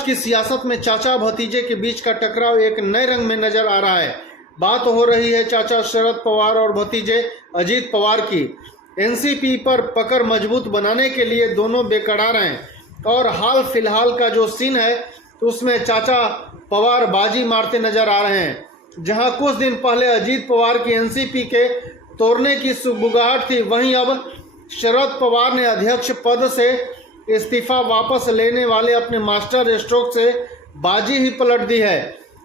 महाराष्ट्र की सियासत में चाचा भतीजे के बीच का टकराव एक नए रंग में नजर आ रहा है। बात हो रही है चाचा शरद पवार और भतीजे अजीत पवार की। एनसीपी पर पकड़ मजबूत बनाने के लिए दोनों बेकरार हैं और हाल फिलहाल का जो सीन है उसमें चाचा पवार बाजी मारते नजर आ रहे हैं। जहां कुछ दिन पहले अजीत पवार की एनसीपी के तोड़ने की सुगबुगाहट थी, वहीं अब शरद पवार ने अध्यक्ष पद से इस्तीफा वापस लेने वाले अपने मास्टर स्ट्रोक से बाजी ही पलट दी है।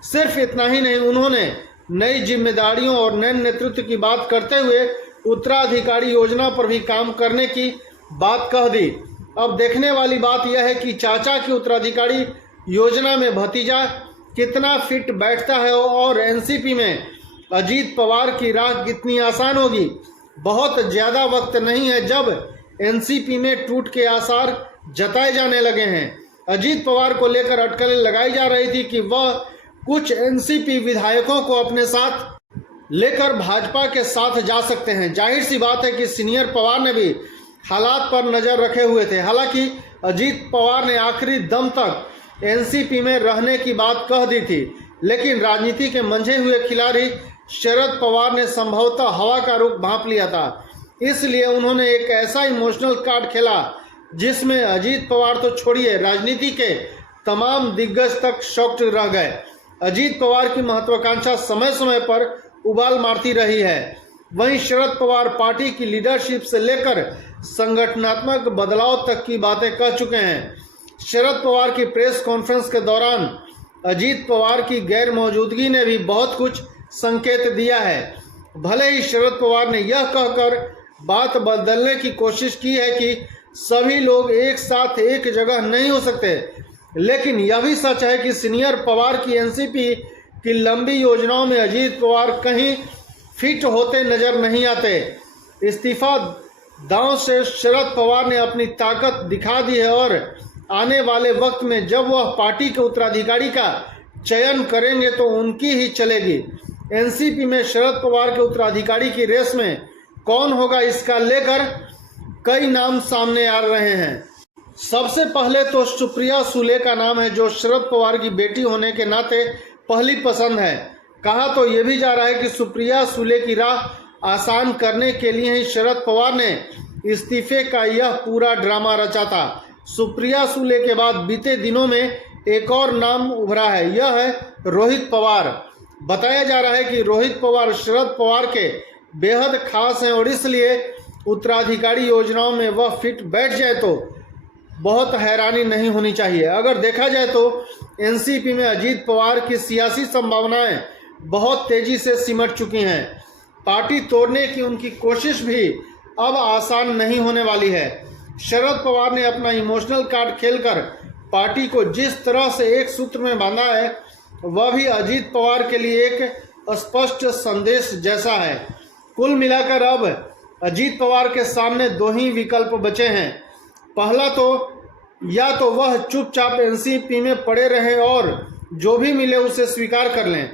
सिर्फ इतना ही नहीं, उन्होंने नई जिम्मेदारियों और नए नेतृत्व की बात करते हुए उत्तराधिकारी योजना पर भी काम करने की बात कह दी। अब देखने वाली बात यह है कि चाचा की उत्तराधिकारी योजना में भतीजा कितना फिट बैठता है और एनसीपी में अजीत पवार की राह कितनी आसान होगी। बहुत ज़्यादा वक्त नहीं है जब एनसीपी में टूट के आसार जताए जाने लगे हैं। अजीत पवार को लेकर अटकलें लगाई जा रही थी कि वह कुछ एनसीपी विधायकों को अपने साथ लेकर भाजपा के साथ जा सकते हैं। जाहिर सी बात है कि सीनियर पवार ने भी हालात पर नज़र रखे हुए थे। हालांकि अजीत पवार ने आखिरी दम तक एनसीपी में रहने की बात कह दी थी, लेकिन राजनीति के मंझे हुए खिलाड़ी शरद पवार ने संभवतः हवा का रुख भांप लिया था। इसलिए उन्होंने एक ऐसा इमोशनल कार्ड खेला जिसमें अजीत पवार तो छोड़िए, राजनीति के तमाम दिग्गज तक शॉक्ड रह गए। अजीत पवार की महत्वाकांक्षा समय समय पर उबाल मारती रही है। वहीं शरद पवार पार्टी की लीडरशिप से लेकर संगठनात्मक बदलाव तक की बातें कह चुके हैं। शरद पवार की प्रेस कॉन्फ्रेंस के दौरान अजीत पवार की गैर मौजूदगी ने भी बहुत कुछ संकेत दिया है। भले ही शरद पवार ने यह कहकर बात बदलने की कोशिश की है कि सभी लोग एक साथ एक जगह नहीं हो सकते, लेकिन यह भी सच है कि सीनियर पवार की एनसीपी की लंबी योजनाओं में अजीत पवार कहीं फिट होते नजर नहीं आते। इस्तीफा दांव से शरद पवार ने अपनी ताकत दिखा दी है और आने वाले वक्त में जब वह पार्टी के उत्तराधिकारी का चयन करेंगे तो उनकी ही चलेगी। एनसीपी में शरद पवार के उत्तराधिकारी की रेस में कौन होगा, इसका लेकर कई नाम सामने आ रहे हैं। सबसे पहले तो सुप्रिया सुले का नाम है, जो शरद पवार की बेटी होने के नाते पहली पसंद है। कहा तो ये भी जा रहा है कि सुप्रिया सुले की राह आसान करने के लिए ही शरद पवार ने इस्तीफे का यह पूरा ड्रामा रचा था। सुप्रिया सुले के बाद बीते दिनों में एक और नाम उभरा है, यह है रोहित पवार। बताया जा रहा है कि रोहित पवार शरद पवार के बेहद खास हैं और इसलिए उत्तराधिकारी योजनाओं में वह फिट बैठ जाए तो बहुत हैरानी नहीं होनी चाहिए। अगर देखा जाए तो एनसीपी में अजीत पवार की सियासी संभावनाएं बहुत तेजी से सिमट चुकी हैं। पार्टी तोड़ने की उनकी कोशिश भी अब आसान नहीं होने वाली है। शरद पवार ने अपना इमोशनल कार्ड खेलकर पार्टी को जिस तरह से एक सूत्र में बांधा है, वह भी अजीत पवार के लिए एक स्पष्ट संदेश जैसा है। कुल मिलाकर अब अजीत पवार के सामने दो ही विकल्प बचे हैं। पहला तो या तो वह चुपचाप एनसीपी में पड़े रहें और जो भी मिले उसे स्वीकार कर लें,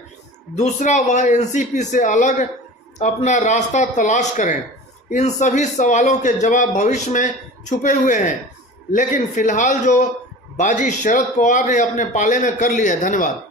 दूसरा वह एनसीपी से अलग अपना रास्ता तलाश करें। इन सभी सवालों के जवाब भविष्य में छुपे हुए हैं, लेकिन फिलहाल जो बाजी शरद पवार ने अपने पाले में कर ली है। धन्यवाद।